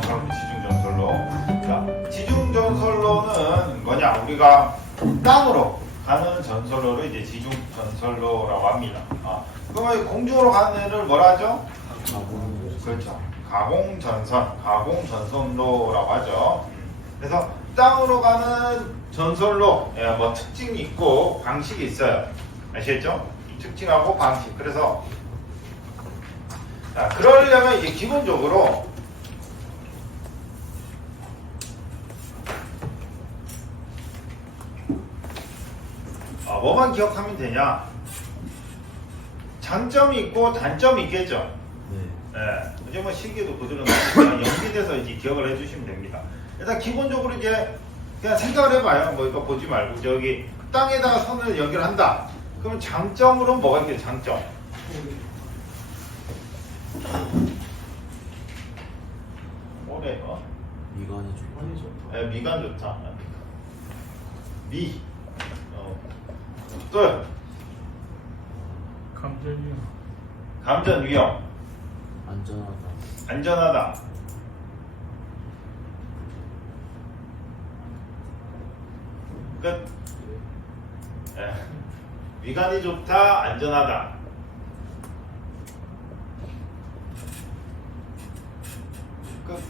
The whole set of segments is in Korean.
지중전설로. 자, 지중전설로는 뭐냐? 우리가 땅으로 가는 전설로를 이제 지중전설로라고 합니다. 그러면 공중으로 가는 애를 뭐라 하죠? 그렇죠. 가공전선로라고 하죠. 그래서 땅으로 가는 전설로 뭐 특징이 있고 방식이 있어요. 아시겠죠? 특징하고 방식. 그래서 자, 그러려면 이제 기본적으로 뭐만 기억하면 되냐? 장점이 있고 단점이 있겠죠. 이제 뭐 실기도 그들은 연기돼서 이제 기억을 해주시면 됩니다. 일단 기본적으로 이제 그냥 생각을 해봐요. 뭐 이거 보지 말고 저기 땅에다가 선을 연결한다. 그럼 장점으로는 뭐가 있겠죠? 장점. 뭐래요? 미관이 좋다. 미간 좋다. 또요. 감전 위험. 안전하다. 끝. 미관이 좋다. 안전하다.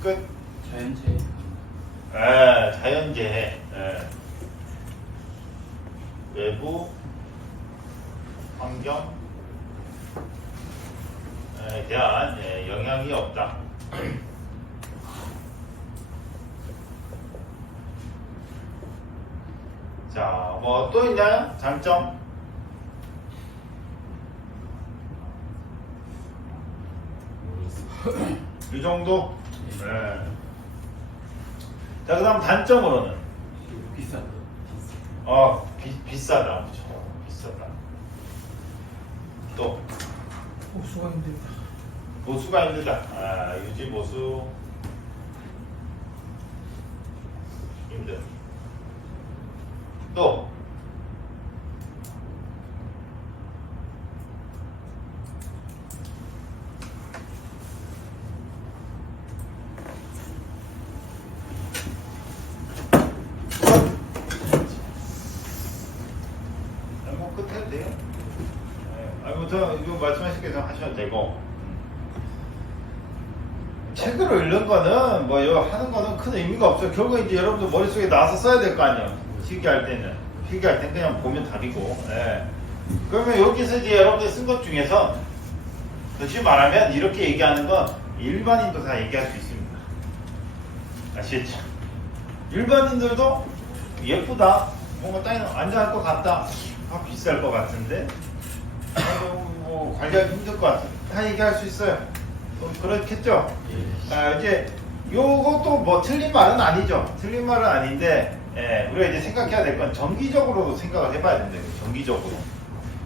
끝. 자연재해. 자연재해. 외부 환경에 대한 영향이 없다. 자, 뭐 또 있나요? 장점? 이 정도? 자, 그 다음 단점으로는? 비싸다. 비싸다. 그렇죠. 비싸다. 또? 보수가 힘들다. 보수가 힘들다. 유지 보수 힘들. 또? 뭐 끝해도 돼요? 아무튼 이거 말씀하시게서 하셔도 되고. 책으로 읽는 거는 뭐 이거 하는 거는 큰 의미가 없어요. 결국 이제 여러분들 머릿속에 나와서 써야 될 거 아니에요. 필기할 때는 그냥 보면 답이고. 그러면 여기서 이제 여러분들 쓴 것 중에서 솔직히 말하면 이렇게 얘기하는 건 일반인도 다 얘기할 수 있습니다. 아시겠죠? 일반인들도 예쁘다, 뭔가 땅에 안전할 것 같다, 비쌀 것 같은데 뭐 관리하기 힘들 것 같은데 다 얘기할 수 있어요. 그렇겠죠? 이제 요것도 뭐 틀린 말은 아니죠. 틀린 말은 아닌데 우리가 이제 생각해야 될 건 정기적으로도 생각을 해봐야 된다. 정기적으로.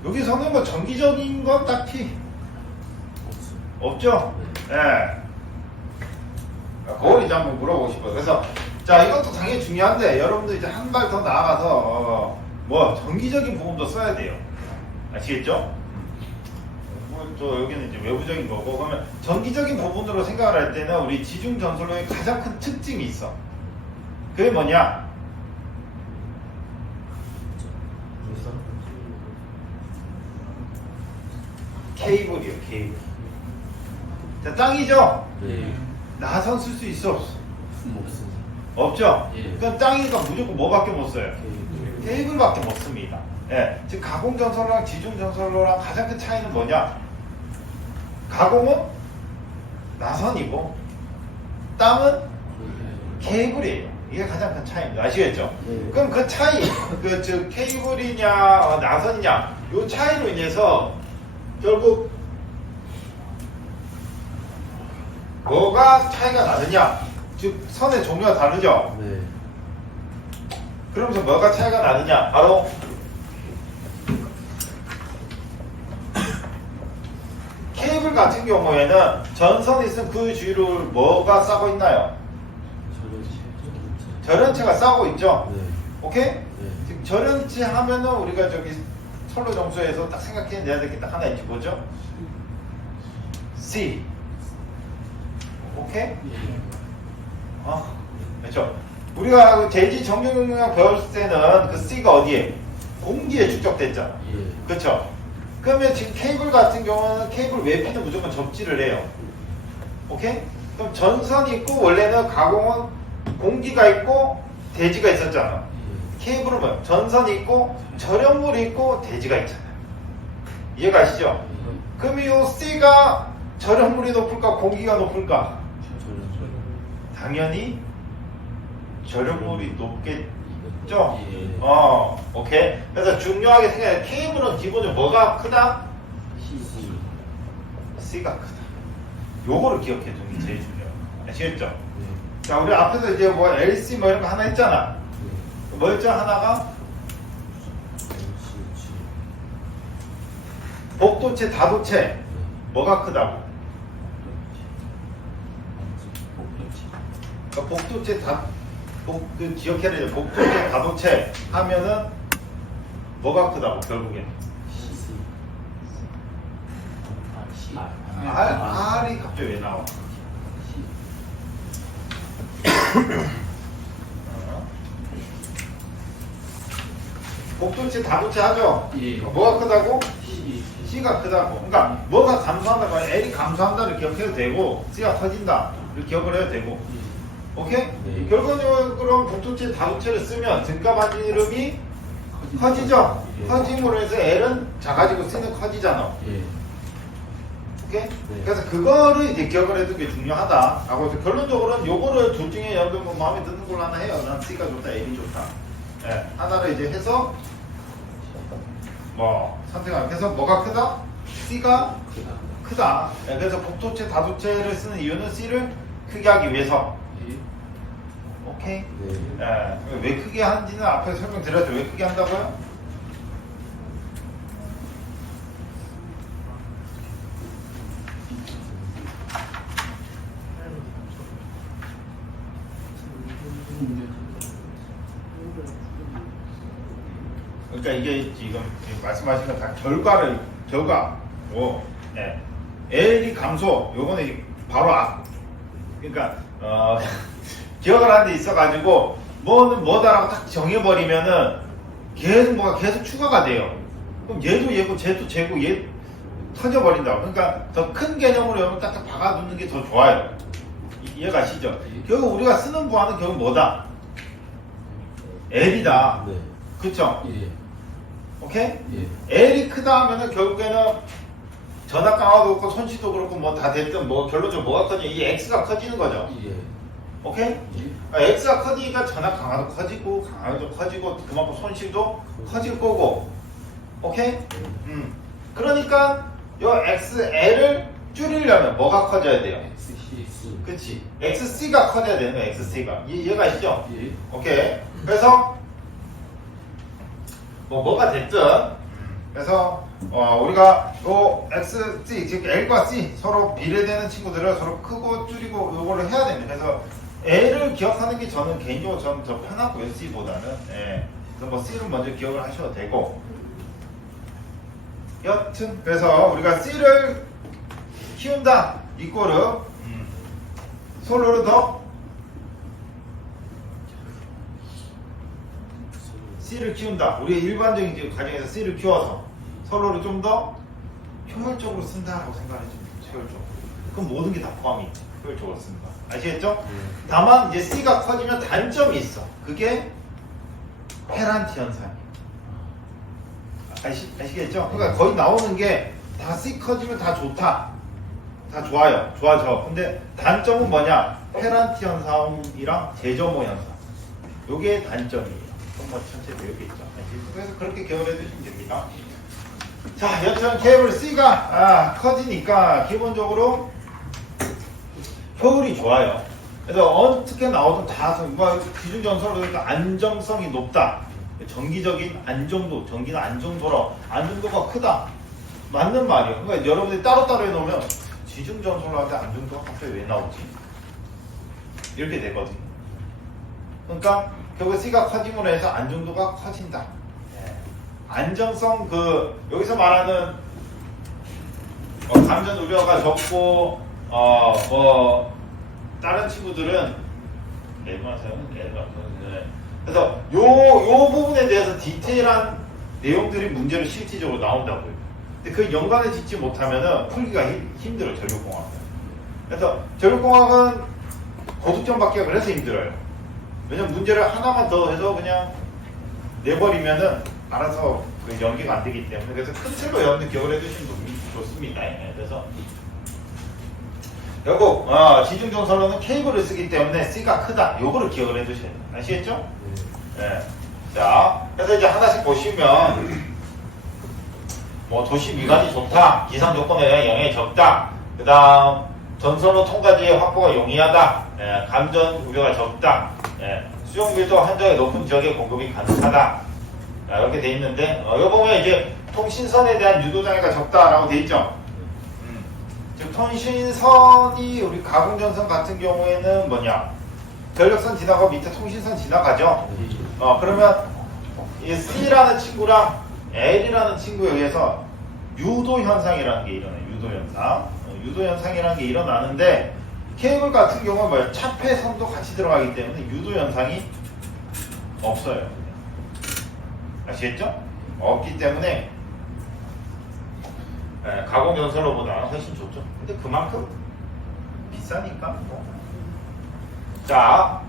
여기서는 뭐 정기적인 건 딱히 없죠? 그걸 이제 한번 물어보고 싶어요. 그래서 자, 이것도 당연히 중요한데 여러분들 이제 한 발 더 나아가서 뭐 정기적인 부분도 써야 돼요. 아시겠죠? 또 여기는 이제 외부적인 거고, 그러면 정기적인 부분으로 생각을 할 때는 우리 지중전설로의 가장 큰 특징이 있어. 그게 뭐냐? 케이블이요, 케이블. 자, 땅이죠? 나선 쓸 수 있어, 없어? 없죠? 그럼 땅이니까 무조건 뭐밖에 못 써요? 케이블밖에 못 씁니다. 즉 가공전설로랑 지중전설로랑 가장 큰 차이는 뭐냐? 가공은 나선이고 땅은 케이블이에요. 이게 가장 큰 차이입니다. 아시겠죠? 그럼 그 차이, 즉 케이블이냐 나선이냐, 이 차이로 인해서 결국 뭐가 차이가 나느냐, 즉 선의 종류가 다르죠? 그러면서 뭐가 차이가 나느냐, 바로 케이블 같은 경우에는 전선이 있으면 그 주위를 뭐가 싸고 있나요? 절연체가 싸고 있죠? 오케이? 지금 절연체 하면은 우리가 저기 선로 정수에서 딱 생각해내야 될 게 딱 하나 있지, 뭐죠? C. 오케이? 그렇죠. 우리가 그 제지 정규용량 배웠을 때는 그 C가 어디에? 공기에 축적됐잖아. 예. 그렇죠. 그러면 지금 케이블 같은 경우는 케이블 외피는 무조건 접지를 해요. 오케이? 그럼 전선이 있고 원래는 가공은 공기가 있고 대지가 있었잖아. 케이블은 뭐야? 전선이 있고 절연물이 있고 대지가 있잖아. 이해가 가시죠? 그럼 이 C가 절연물이 높을까 공기가 높을까? 당연히 절연물이 높겠죠? 예. 오케이. 그래서 중요하게 생각해. 케이블은 기본적으로 뭐가 크다? CC. C가 크다. 요거를 기억해 두는 게 제일 중요해요. 아시겠죠? 네. 자, 우리 앞에서 이제 뭐 LC 뭐 이런 거 하나 했잖아. 네. 뭐였죠? 하나가? LCG. 복도체, 다도체. 뭐가 크다고? 그러니까 복도체 그 기억해야 돼요. 복도체, 다도체 하면은 뭐가 크다고 결국엔? CC. C. R이 갑자기 왜 나와? 복도체, 다도체 하죠? 예. 뭐가 크다고? C. C가 크다고. 그러니까 뭐가 감소한다고 하면 L이 감소한다를 기억해도 되고 C가 커진다를 기억을 해도 되고. 오케이? 네. 결과적으로 복도체, 다도체를 쓰면 등가 반진 이름이 커지죠? 예. 커짐으로 해서 L은 작아지고 C는 커지잖아. 예. 오케이? 네. 그래서 그거를 이제 기억을 해두는 게 중요하다라고 해서 결론적으로는 요거를 둘 중에 여러분 뭐 마음에 드는 걸로 하나 해요. 난 C가 좋다, L이 좋다. 예, 하나를 이제 해서 뭐 선택하면 그래서 뭐가 크다? C가 크다. 크다. 예, 그래서 복도체, 다도체를 쓰는 이유는 C를 크게 하기 위해서. 예. 오케이? 네. 예, 왜 크게 하는지는 앞에 설명드렸죠. 왜 크게 한다고요? 그러니까 이게 지금 말씀하신 건 다 결과고, 예. L이 감소, 요거는 이제 바로 그러니까, 기억을 하는 데 있어가지고, 뭐는 뭐다라고 딱 정해버리면은, 계속 뭐가 계속 추가가 돼요. 그럼 얘도 얘고, 쟤도 쟤고, 얘 터져버린다고. 그러니까 더 큰 개념으로 여러분 딱딱 박아두는 게 더 좋아요. 이해가 가시죠? 결국 우리가 쓰는 부하는 결국 뭐다? L이다. 네. 그쵸? 예. 오케이? 예. L이 크다 하면은 결국에는 전압 강화도 그렇고 손실도 그렇고 뭐 다 됐든 뭐 결론적으로 뭐가 커지냐 이 X가 커지는 거죠. 예. 오케이? 예. X가 커지니까 전압 강화도 커지고 강화도 커지고 그만큼 손실도 커질 거고. 오케이? 그러니까 요 XL을 줄이려면 뭐가 커져야 돼요? XC. 그치? XC가 커져야 되는 거야, XC가. 이해가 가시죠? 예. 오케이. 그래서 뭐가 됐든 그래서 우리가 요 X, C, 즉 L과 C 서로 비례되는 친구들을 서로 크고 줄이고 요거를 해야 됩니다. 그래서 L을 기억하는 게 저는 개인적으로 저는 더 편하고요, C보다는. 예. 그래서 뭐 C를 먼저 기억을 하셔도 되고. 여튼 그래서 우리가 C를 키운다 이꼬르 솔로를 더 C를 키운다. 우리의 일반적인 지금 가정에서 C를 키워서 서로를 좀 더 효율적으로 쓴다라고 생각해주면 효율적으로. 그럼 모든 게 다 포함이 효율적으로 쓴다. 아시겠죠? 다만 이제 C가 커지면 단점이 있어. 그게 페란티 현상이에요. 아시겠죠? 그러니까 거의 나오는 게 다 C 커지면 다 좋다. 다 좋아요. 좋아져. 근데 단점은 뭐냐? 페란티 현상이랑 제저모 현상. 요게 단점이에요. 뭐 전체 배우겠죠. 그래서 그렇게 기억을 해두시면 됩니다. 자, 여튼 케이블 C가 커지니까 기본적으로 효율이 좋아요. 그래서 어떻게 나오든 다 기준 전설로 그러니까 안정성이 높다. 정기적인 안정도, 전기는 안정도가 크다. 맞는 말이에요. 그러니까 여러분들이 따로따로 해놓으면 지중 전설한테 안정도가 갑자기 왜 나오지? 이렇게 되거든요. 그러니까 결국 C가 커짐으로 해서 안정도가 커진다. 안정성 여기서 말하는 감전 우려가 적고 다른 친구들은 L만세는 L가 네. 그래서 요 부분에 대해서 디테일한 내용들이 문제로 실질적으로 나온다고요. 근데 그 연관을 짓지 못하면은 풀기가 힘들어요. 전력공학은. 그래서 전력공학은 고득점 받기가 그래서 힘들어요. 왜냐면 문제를 하나만 더 해서 그냥 내버리면은 알아서 그 연기가 안 되기 때문에. 그래서 큰 틀로 여러분들 기억을 해두시면 좋습니다. 예, 그래서 결국 지중전선로는 케이블을 쓰기 때문에 C가 크다. 요거를 기억을 해두셔야 돼요. 아시겠죠? 네. 자, 그래서 이제 하나씩 보시면 뭐 도시 미관이 좋다, 기상 조건에 영향이 적다, 그 다음 전선로 통과지의 확보가 용이하다, 감전 우려가 적다, 수용 밀도 한정의 높은 지역에 공급이 가능하다. 이렇게 돼 있는데 여기 보면 이제 통신선에 대한 유도장애가 적다라고 돼 있죠. 즉 통신선이 우리 가공전선 같은 경우에는 뭐냐, 전력선 지나가고 밑에 통신선 지나가죠. 그러면 이 C라는 친구랑 L이라는 친구에 의해서 유도 현상이라는 게 일어나요. 유도 현상. 유도 현상이라는 게 일어나는데 케이블 같은 경우는 뭐예요? 차폐선도 같이 들어가기 때문에 유도 현상이 없어요. 아시겠죠? 없기 때문에 가공전선로보다 훨씬 좋죠. 근데 그만큼 비싸니까. 자,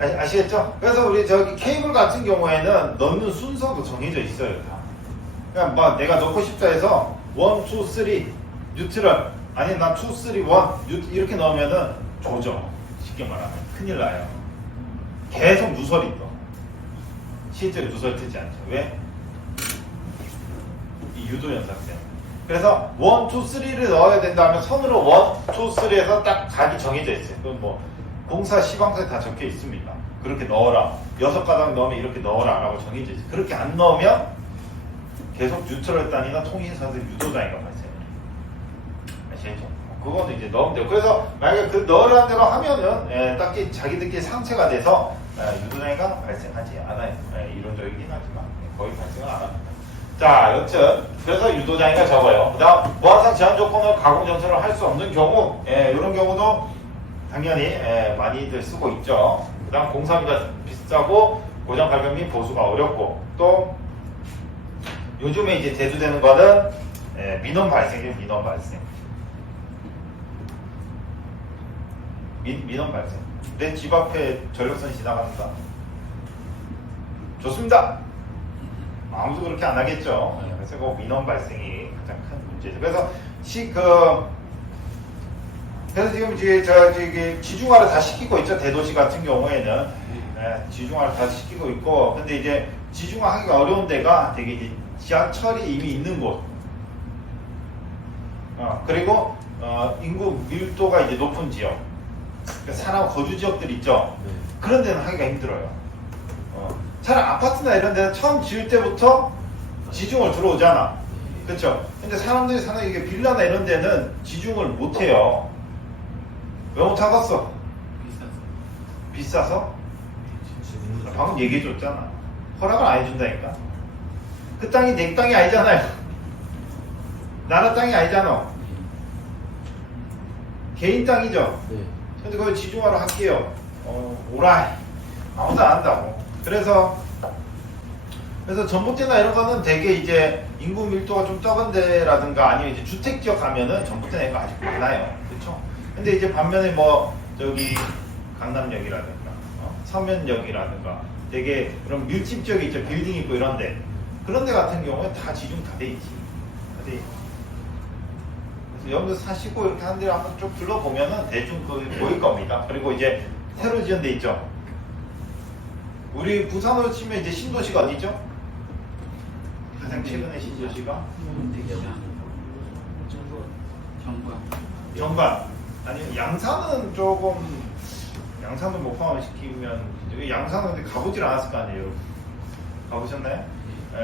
아시겠죠? 그래서 우리 저기 케이블 같은 경우에는 넣는 순서도 정해져 있어요. 다. 그냥 뭐 내가 넣고 싶다 해서 1, 2, 3 뉴트럴, 아니 나 2, 3, 1 이렇게 넣으면은 조져. 쉽게 말하면 큰일 나요. 계속 누설이 떠. 실제로 누설 뜨지 않죠. 왜? 이 유도 현상 때문에. 그래서 1, 2, 3를 넣어야 된다 하면 선으로 1, 2, 3에서 딱 각이 정해져 있어요. 그건 뭐 공사 시방서에 다 적혀 있습니다. 그렇게 넣어라. 6가닥 넣으면 이렇게 넣어라 라고 정해져 있어요. 그렇게 안 넣으면 계속 뉴트럴 단위나 통신선에서 유도장애가 발생해요. 아시겠죠? 그거는 이제 넣으면 돼요. 그래서 만약에 그 넣으라는 대로 하면은 딱히 자기들끼리 상체가 돼서 유도장애가 발생하지 않아요. 이론적이긴 하지만 거의 발생은 안 합니다. 자, 여튼 그래서 유도장애가 적어요. 그 다음 무한상 제한 조건으로 가공전선을 할 수 없는 경우, 이런 경우도 당연히 많이들 쓰고 있죠. 그 다음 공사비가 비싸고 고장 발견 및 보수가 어렵고, 또 요즘에 이제 대두되는 거는 민원 발생이에요. 민원 발생. 민원 발생. 내 집 앞에 전력선이 지나간다. 좋습니다. 아무도 그렇게 안 하겠죠. 그래서 그 민원 발생이 가장 큰 문제죠. 그래서 그래서 지금 이제 저기 지중화를 다 시키고 있죠. 대도시 같은 경우에는 지중화를 다 시키고 있고, 근데 이제 지중화하기가 어려운 데가 되게 이제 지하철이 이미 있는 곳, 그리고 인구 밀도가 이제 높은 지역, 그러니까 사람 거주 지역들 있죠. 그런 데는 하기가 힘들어요. 차라리 아파트나 이런 데는 처음 지을 때부터 지중을 들어오잖아. 그렇죠? 근데 사람들이 사는 이게 빌라나 이런 데는 지중을 못 해요. 왜 못 하겠어? 비싸서? 방금 얘기해 줬잖아. 허락을 안 해준다니까. 그 땅이 내 땅이 아니잖아요. 나라 땅이 아니잖아. 개인 땅이죠. 근데 그걸 지중화로 할게요. 오라이. 아무도 안 한다고. 그래서 전봇대나 이런 거는 되게 이제 인구 밀도가 좀 적은 데라든가 아니면 이제 주택 지역 가면은 전봇대나 이런 거 아직 많아요. 그렇죠? 근데 이제 반면에 뭐 저기 강남역이라든가 서면역이라든가 되게 그런 밀집 지역이 있죠. 빌딩 있고 이런데, 그런 데 같은 경우에 다 지중 다 돼 있지. 다 돼 있지. 그래서 여러분들 사시고 이렇게 한 데를 한번 쭉 둘러보면은 대충 그게 보일 겁니다. 그리고 이제 새로 지은 데 있죠. 우리 부산으로 치면 이제 신도시가 어디죠? 가장 최근에 신도시가? 정관. 아니 양산은 조금, 양산은 못 포함시키면, 여기 양산은 근데 가보질 않았을 거 아니에요. 가보셨나요?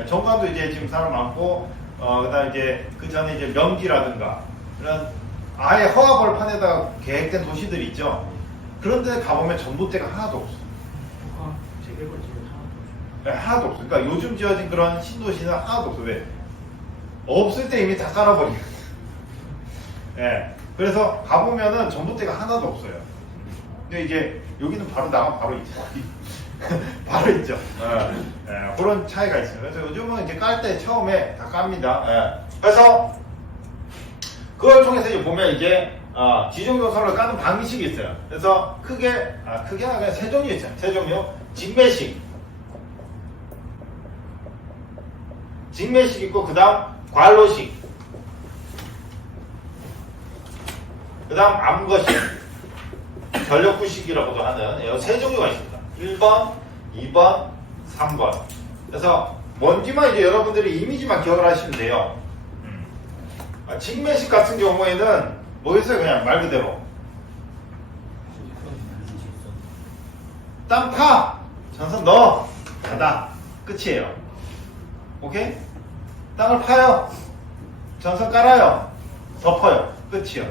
정관도 이제 지금 사람 많고, 그다음 이제 그 전에 이제 명지라든가 그런 아예 허가벌판에다가 계획된 도시들 있죠. 그런 데 가보면 전봇대가 하나도 없어. 하나도 없어. 그러니까 요즘 지어진 그런 신도시는 하나도 없어. 왜? 없을 때 이미 다 깔아버리거든. 그래서 가보면은 전봇대가 하나도 없어요. 근데 이제 여기는 바로 나가면 바로 있죠. 바로 있죠. 그런 차이가 있어요. 그래서 요즘은 이제 깔 때 처음에 다 깝니다. 그래서 그걸 통해서 이제 보면 이제 지중동선을 까는 방식이 있어요. 그래서 크게 아니라 세 종류 있어요. 세 종류. 직매식 있고 그 다음 관로식, 그 다음 암거식, 전력구식이라고도 하는 이 세 종류가 있습니다. 1번, 2번, 3번. 그래서 뭔지만 이제 여러분들이 이미지만 기억을 하시면 돼요. 직매식 같은 경우에는 뭐겠어요? 그냥 말 그대로 땅 파! 전선 넣어! 닫아! 끝이에요. 오케이? 땅을 파요. 전선 깔아요. 덮어요. 끝이요.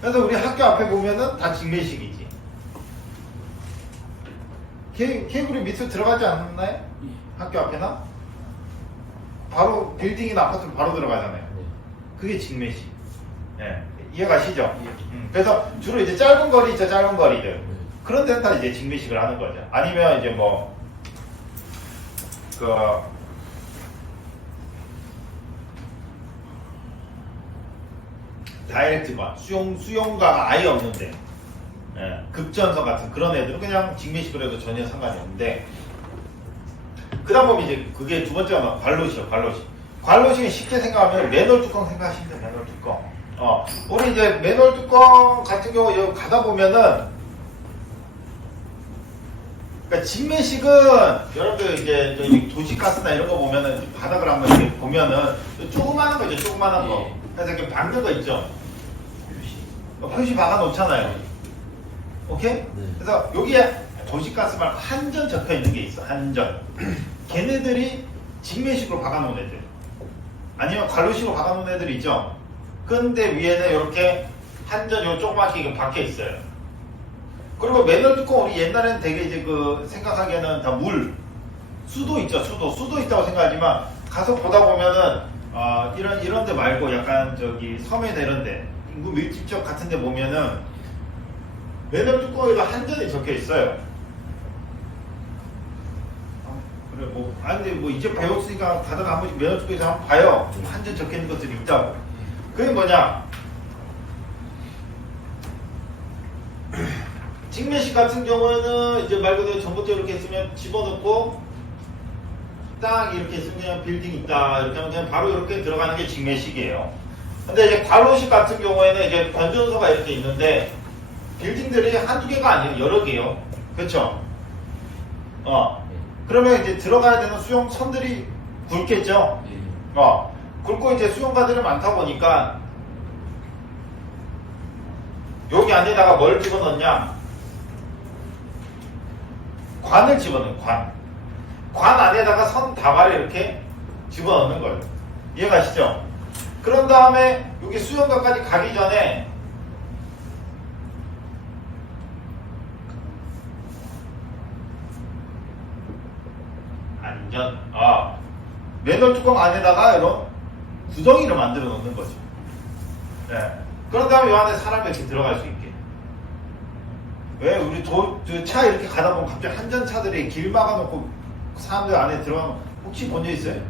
그래서 우리 학교 앞에 보면은 다 직매식이지. 케이블이 밑으로 들어가지 않나요? 학교 앞에나? 바로 빌딩이나 아파트 바로 들어가잖아요. 그게 직매식. 예. 이해가시죠? 그래서 주로 이제 짧은 거리 있죠, 짧은 거리들. 그런 데는 다 이제 직매식을 하는 거죠. 아니면 이제 뭐, 다이렉트가 수용가가 아예 없는데, 급전선 같은 그런 애들은 그냥 직매식으로 해도 전혀 상관이 없는데, 그 다음 보면 이제 그게 두 번째가 관로식이요, 관로식. 관로식은 쉽게 생각하면 맨홀 뚜껑 생각하시면 돼요, 맨홀 뚜껑. 우리 이제 맨홀 뚜껑 같은 경우 여기 가다 보면은, 그러니까 직매식은 여러분들 이제 저기 도시가스나 이런 거 보면은 바닥을 한번 이렇게 보면은 조그마한 거죠, 조그마한 거. 그래서 이렇게 박는 거 있죠. 표시 박아 놓잖아요. 오케이? 그래서 여기에 도시가스 말고 한전 적혀 있는 게 있어, 한전. 걔네들이 직매식으로 박아 놓은 애들. 아니면 관로식으로 박아 놓은 애들 있죠. 근데 위에는 이렇게 한전 요 조그맣게 박혀 있어요. 그리고 맨홀 뚜껑 우리 옛날에는 되게 이제 생각하기에는 다 물, 수도 있죠, 수도 있다고 생각하지만 가서 보다 보면은 이런 데 말고 약간 저기 섬에나 이런 데 인구 밀집 지역 같은 데 보면은 맨홀 뚜껑에도 한전이 적혀 있어요. 그래 근데 뭐 이제 배웠으니까 가다가 한 번씩 맨홀 뚜껑에서 한번 봐요. 한전 적혀 있는 것들이 있다고. 그게 뭐냐? 직매식 같은 경우에는 이제 말 그대로 전부터 이렇게 있으면 집어넣고 딱 이렇게 있으면 그냥 빌딩 있다 이렇게 하면 그냥 바로 이렇게 들어가는 게 직매식이에요. 근데 이제 관로식 같은 경우에는 이제 변전소가 이렇게 있는데 빌딩들이 한두 개가 아니에요. 여러 개요. 그렇죠? 그러면 이제 들어가야 되는 수용선들이 굵겠죠? 굵고 이제 수용가들이 많다 보니까 여기 안에다가 뭘 집어넣냐? 관을 집어넣는 관 안에다가 선 다발을 이렇게 집어넣는 거예요. 이해가시죠? 그런 다음에 여기 수용가까지 가기 전에 안전 맨홀 뚜껑 안에다가 이런 구덩이를 만들어 놓는 거죠. 그런 다음에 이 안에 사람이 이렇게 들어갈 수 있게. 왜 우리 차 이렇게 가다 보면 갑자기 한전 차들이 길 막아놓고 사람들 안에 들어가면 혹시 본 적 있어요?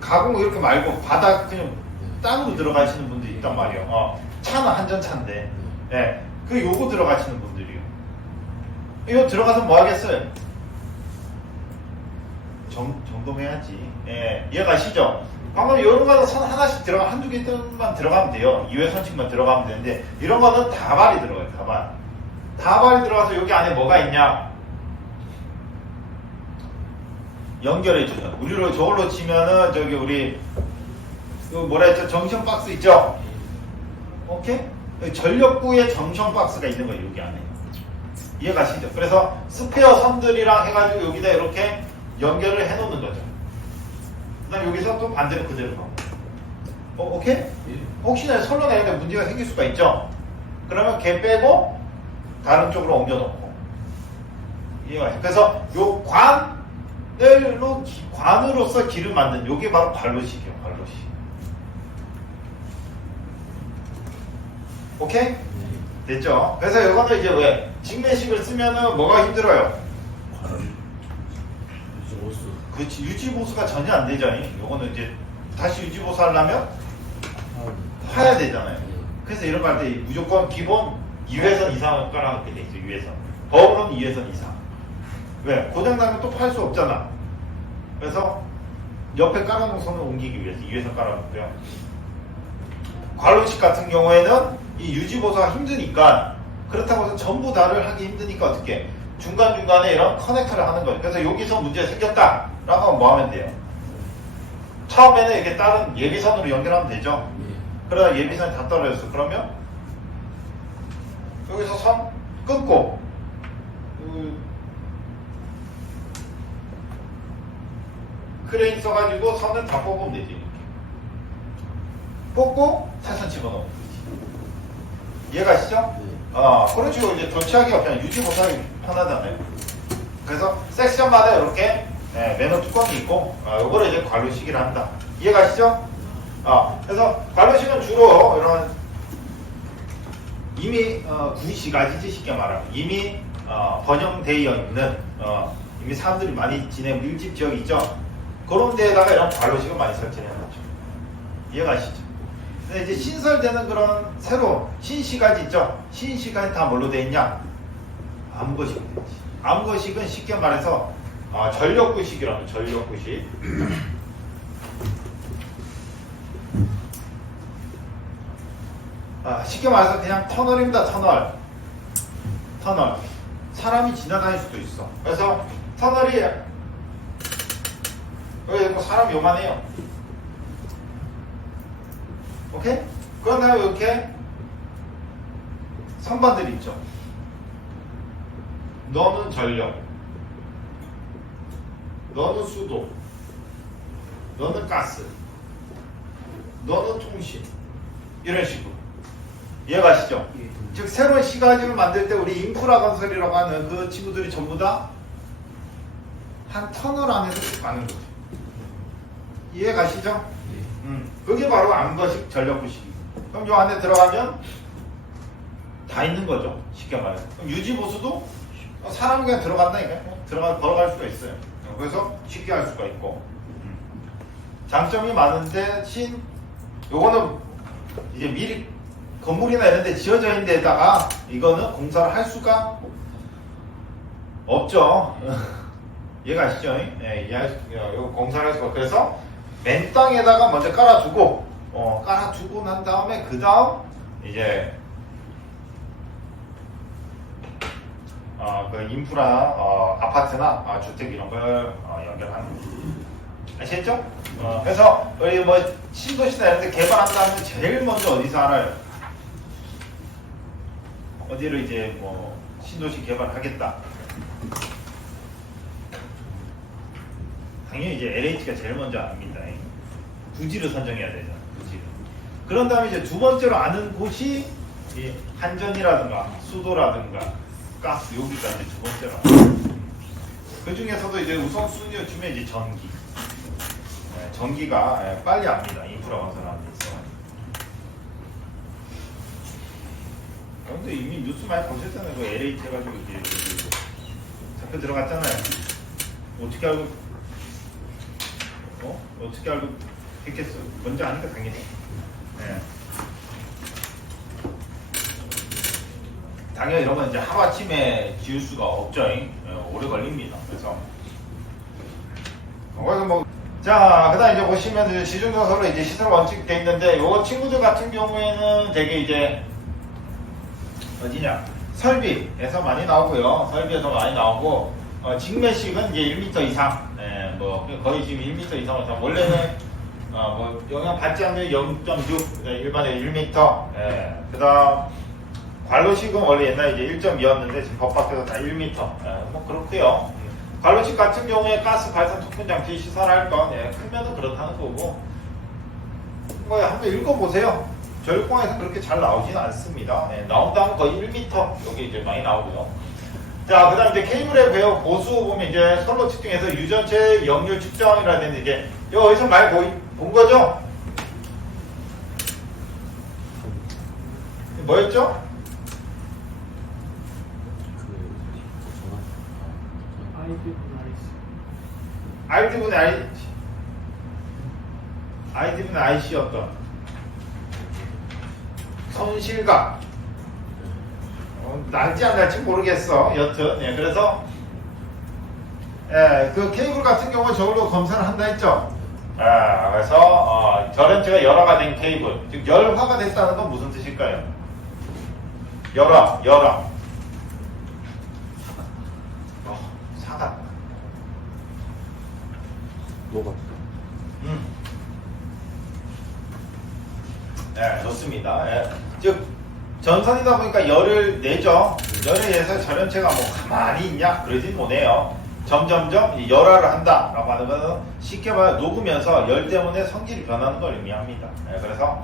가공 이렇게 말고 바닥 그냥 땅으로 들어가시는 분들이 있단 말이에요. 차는 한전 차인데, 그 요거 들어가시는 분들이요. 이거 들어가서 뭐 하겠어요? 점검해야지. 이해가시죠? 방금 이런 거는 선 하나씩 들어가 한두 개만 들어가면 돼요. 2회선씩만 들어가면 되는데 이런 거는 다발이 들어가요. 다발이 들어가서 여기 안에 뭐가 있냐? 연결해주는. 우리로 저걸로 치면은 저기 우리 뭐라 했죠? 정션 박스 있죠? 오케이? 전력구에 정션 박스가 있는 거예요. 여기 안에. 이해가시죠? 그래서 스페어 선들이랑 해가지고 여기다 이렇게 연결을 해놓는 거죠. 그 다음 여기서 또 반대로 그대로 가고. 오케이? 혹시나 선로 내는데 문제가 생길 수가 있죠? 그러면 걔 빼고 다른 쪽으로 옮겨놓고. 이해가. 그래서 요 관으로서 길을 만든 요게 바로 관로식이에요. 관로식. 오케이? 됐죠? 그래서 이거는 이제 왜 직매식을 쓰면은 뭐가 힘들어요? 이제 월수. 그렇지, 유지보수가 전혀 안 되죠. 요거는 이제 다시 유지보수 하려면 파야 되잖아요. 그래서 이런 거 할 때 무조건 기본 2회선 이상을 깔아놓게 돼 있죠. 2회선. 법으로는 2회선 이상. 왜? 고장나면 또 팔 수 없잖아. 그래서 옆에 깔아놓은 선을 옮기기 위해서 2회선 깔아놓고요. 관로식 같은 경우에는 이 유지보수가 힘드니까, 그렇다고 해서 전부 다를 하기 힘드니까 어떻게 중간중간에 이런 커넥터를 하는 거예요. 그래서 여기서 문제 생겼다 라고 하면 뭐 하면 돼요? 처음에는 이렇게 다른 예비선으로 연결하면 되죠. 그러다 예비선이 다 떨어졌어. 그러면 여기서 선 끊고 크레인 써가지고 선을 다 뽑으면 되지. 이렇게. 뽑고 사선 집어넣으면 되지. 이해가시죠? 그런 식으로 이제 교체하기가 그냥 유지보수하기 편하잖아요. 그래서 섹션마다 이렇게 매너 뚜껑이 있고, 요거를 이제 관로식이라 한다. 이해가시죠? 그래서 관로식은 주로 이런 이미 구시가지지 쉽게 말하면 이미 번영되어 있는 이미 사람들이 많이 지내는 밀집 지역이 있죠. 그런 데에다가 이런 관로식을 많이 설치해 놨죠. 이해가시죠? 근데 이제 신설되는 그런 새로 신시가지 있죠. 신시가지 다 뭘로 되어 있냐? 암거식이 되지. 암거식은 쉽게 말해서 전력구식이라고. 전력구식. 쉽게 말해서 그냥 터널입니다. 터널. 사람이 지나다닐 수도 있어. 그래서 터널이 여기 뭐 사람이 요만해요. 오케이? 그런 다음에 이렇게 선반들이 있죠. 너는 전력, 너는 수도, 너는 가스, 너는 통신, 이런 식으로. 이해가시죠? 즉 새로운 시가지를 만들 때 우리 인프라 건설이라고 하는 그 친구들이 전부 다 한 터널 안에서 쭉 가는 거죠. 이해가시죠? 그게 바로 암거식 전력구식이고, 그럼 요 안에 들어가면 다 있는 거죠. 쉽게 말해서. 그럼 유지보수도 사람이 그냥 들어간다니까. 걸어갈 수가 있어요. 그래서 쉽게 할 수가 있고. 장점이 많은데 요거는 이제 미리 건물이나 이런 데 지어져 있는 데다가 이거는 공사를 할 수가 없죠. 이해가시죠? 이거 공사를 할 수가. 그래서 맨 땅에다가 먼저 깔아두고, 깔아두고 난 다음에 그 다음 이제 그 인프라, 아파트나 주택 이런 걸 연결하는 거죠. 아시겠죠? 그래서 우리 뭐 신도시나 이런 데 개발한다면 제일 먼저 어디서 알아요? 어디로 이제 뭐 신도시 개발하겠다. 당연히 이제 LH가 제일 먼저 압니다. 부지를 선정해야 되잖아. 부지를. 그런 다음에 이제 두 번째로 아는 곳이 이 한전이라든가 수도라든가 가스, 여기가 이제 두 번째로. 그 중에서도 이제 우선순위를 주면 이제 전기. 전기가 빨리 압니다. 인프라 건설하는 데 있어. 근데 이미 뉴스 많이 보셨잖아요. 그 LH 해가지고 이제 잡혀 들어갔잖아요. 어떻게 알고? 어떻게 알고 했겠어? 먼저 아니까 당연히. 당연히 이런 건 이제 하루아침에 지을 수가 없죠. 오래 걸립니다. 그래서 뭐 자, 그 다음 이제 보시면 이제 지중조서로 이제 시설 원칙 돼 있는데, 요 친구들 같은 경우에는 되게 이제 어디냐, 설비에서 많이 나오고요. 설비에서 많이 나오고, 직매식은 이제 1m 이상, 뭐 거의 지금 1m 이상은 원래는 뭐 영향 받지 않는 0.6, 일반에 1m. 그 다음 관로식은 원래 옛날에 이제 1.2였는데 지금 법 밖에서 다 1m. 뭐 그렇고요. 관로식 같은 경우에 가스 발산 통풍 장치 시설할 건 크면은 그렇다는 거고, 뭐 한번 읽어보세요. 전력공학에서 그렇게 잘 나오지는 않습니다. 나온다면 거의 1m 여기 이제 많이 나오고요. 자, 그다음 이제 케이블의 배열 보수 보면 이제 선로 측정해서 유전체 역률 측정이라든지 이제 여기서 많이 본 거죠? 뭐였죠? RD분의 ID분의 IC였던 손실각 날지 안 날지 모르겠어. 여튼 예, 그래서 예, 그 케이블 같은 경우는 저걸로 검사를 한다 했죠. 그래서 절연체가 열화가 된 케이블, 즉 열화가 됐다는 건 무슨 뜻일까요? 열화. 사각. 뭐가? 네, 좋습니다. 예. 즉 전선이다 보니까 열을 내죠. 열에 의해서 절연체가 뭐 가만히 있냐 그러진 못해요. 점점점 이제 열화를 한다라고 하는 것은 쉽게 말해 녹으면서 열 때문에 성질이 변하는 걸 의미합니다. 예, 그래서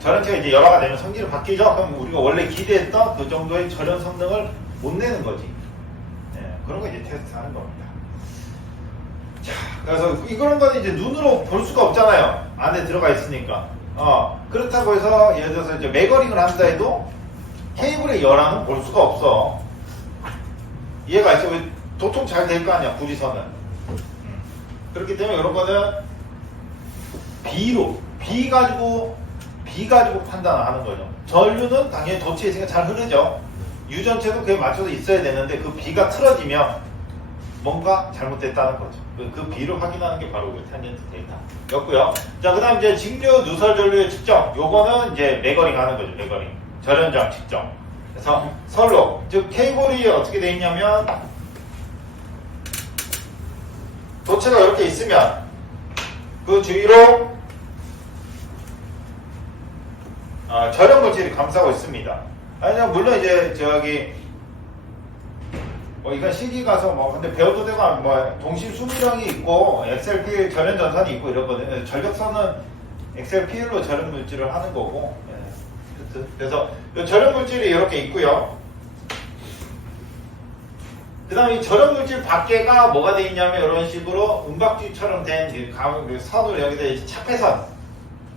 절연체가 이제 열화가 되면 성질이 바뀌죠. 그럼 우리가 원래 기대했던 그 정도의 절연 성능을 못 내는 거지. 예, 그런 거 이제 테스트하는 겁니다. 자, 그래서 이런 거는 이제 눈으로 볼 수가 없잖아요. 안에 들어가 있으니까. 그렇다고 해서 예를 들어서 이제 매거링을 한다 해도 케이블의 열화는 볼 수가 없어. 이해가 있어? 왜 도통 잘 될 거 아니야, 구리선은. 그렇기 때문에 이런 거는 비 가지고 판단을 하는 거죠. 전류는 당연히 도체에 있으니까 잘 흐르죠. 유전체도 그에 맞춰서 있어야 되는데 그 비가 틀어지면 뭔가 잘못됐다는 거죠. 그 비를 확인하는 게 바로 그 탄젠트 데이터였고요. 자, 그 다음 이제 직류 누설 전류의 측정. 요거는 이제 매거링 하는 거죠. 매거링. 절연장 측정. 그래서 선로. 즉, 케이블이 어떻게 돼 있냐면, 도체가 이렇게 있으면, 그 주위로, 절연 물질이 감싸고 있습니다. 아니, 물론 이제, 이건 실기 가서 근데 배워도 되고, 동심 수무령이 있고, XLPL 절연 전선이 있고 이러거든요. 전력선은 XLPL로 절연 물질을 하는 거고, 그래서 절연 물질이 이렇게 있고요. 그 다음에 이 절연 물질 밖에가 뭐가 돼 있냐면, 이런 식으로 은박지처럼 된 선으로 여기다 이제 차폐선.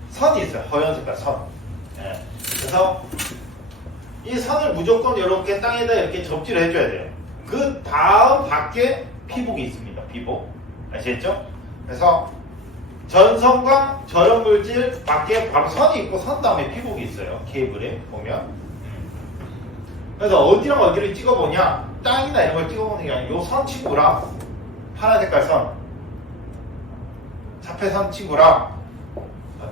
선이 있어요. 허연 색깔 선. 예. 그래서 이 선을 무조건 이렇게 땅에다 이렇게 접지를 해줘야 돼요. 그 다음 밖에 피복이 있습니다. 피복. 아시겠죠? 그래서 전선과 절연물질 밖에 바로 선이 있고 선 다음에 피복이 있어요. 케이블에 보면. 그래서 어디랑 어디를 찍어보냐? 땅이나 이런 걸 찍어보는 게 아니라 요 선 친구랑 파란 색깔 선 차폐선 친구랑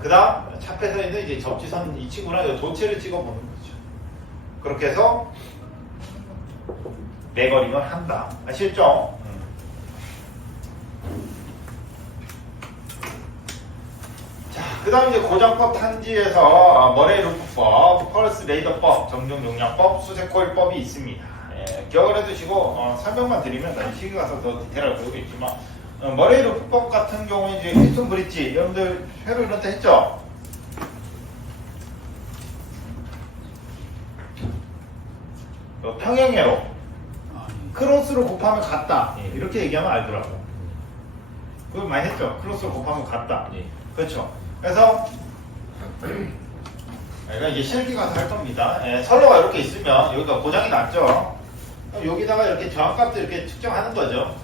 그 다음 차폐선에 있는 이제 접지선 이 친구랑 요 도체를 찍어보는 거죠. 그렇게 해서 매거링을 한다. 아시겠죠? 자, 그 다음 이제 고정법 탄지에서 머레이 루프법, 펄스 레이더법, 정정 용량법, 수색 코일법이 있습니다. 예, 기억을 해두시고 설명만 드리면 나중에 시기 가서 더 디테일하게 배우겠지만 머레이 루프법 같은 경우에 이제 힐튼 브릿지 여러분들 회로 이런 때 했죠? 평행회로 크로스로 곱하면 같다. 이렇게 얘기하면 알더라고. 그걸 많이 했죠. 크로스로 곱하면 같다. 그렇죠. 그래서 그러니까 이제 실기 가서 할 겁니다. 선로가 이렇게 있으면 여기가 고장이 났죠. 그럼 여기다가 이렇게 저항값도 이렇게 측정하는 거죠.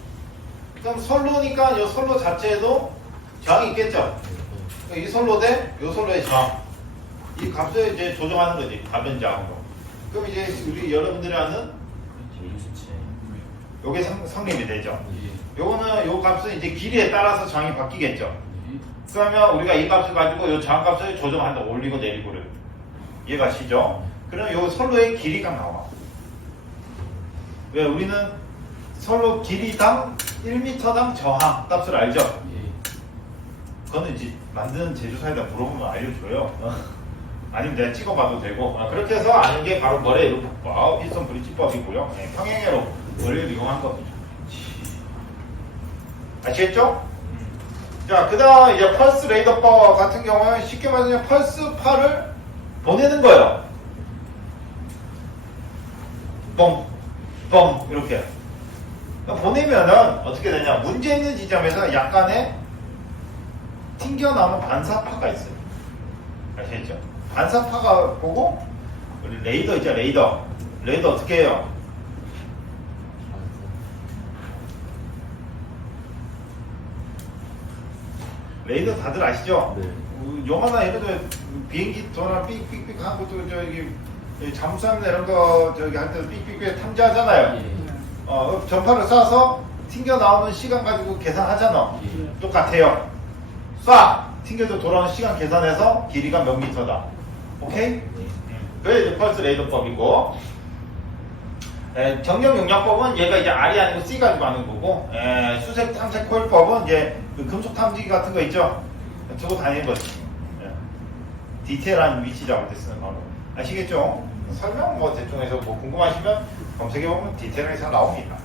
그럼 선로니까 이 선로 자체에도 저항이 있겠죠. 이 선로 대 이 선로의 저항. 이 값을 이제 조정하는 거지. 가변 저항으로. 그럼 이제 우리 여러분들이 아는 요게 성립이 되죠. 요거는 요 값은 이제 길이에 따라서 저항이 바뀌겠죠. 그러면 우리가 이 값을 가지고 요 저항 값을 조정한다. 올리고 내리고를. 이해가시죠? 그럼 요 선로의 길이가 나와. 왜? 우리는 선로 길이당 1m당 저항 값을 알죠? 그거는 이제 만드는 제조사에다 물어보면 알려줘요. 아니면 내가 찍어봐도 되고. 그렇게 해서 아는 게 바로 머레이 루프법, 피스톤 브릿지법이고요. 평행회로 원리를 이용한 겁니다. 아시겠죠? 자, 그 다음 이제 펄스 레이더법 같은 경우는 쉽게 말하면 펄스파를 보내는 거예요. 뻥, 뻥, 이렇게. 보내면은 어떻게 되냐. 문제 있는 지점에서 약간의 튕겨나오는 반사파가 있어요. 아시겠죠? 반사파가 보고, 우리 레이더 있죠, 레이더. 레이더 어떻게 해요? 레이더 다들 아시죠? 네. 영화나 이런 거 비행기 도나 삑삑삑 하고 또 저기 잠수함이나 이런 거 저기 할 때도 삑삑삑 탐지하잖아요. 예. 전파를 쏴서 튕겨 나오는 시간 가지고 계산하잖아. 예. 똑같아요. 쏴! 튕겨서 돌아오는 시간 계산해서 길이가 몇 미터다. 오케이? 그게 이제 펄스 레이더법이고, 정령 용량법은 얘가 이제 R이 아니고 C 가지고 하는 거고, 수색 탐색 코일법은 이제 그 금속 탐지기 같은 거 있죠? 저거 다니는 거지. 디테일한 위치 잡을 때 쓰는 거로. 아시겠죠? 설명 뭐 대충 해서 뭐 궁금하시면 검색해보면 디테일하게 잘 나옵니다.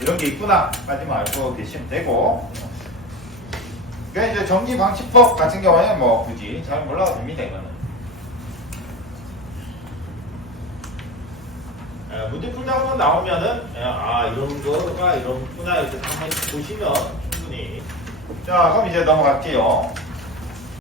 이런 게 있구나까지만 알고 계시면 되고, 그러니까 이제 전기 방치법 같은 경우에는 뭐 굳이 잘 몰라도 됩니다, 이거는. 문제 풀다 한번 나오면은 이런 거가 이렇구나 이렇게 한번 보시면 충분히. 자, 그럼 이제 넘어갈게요.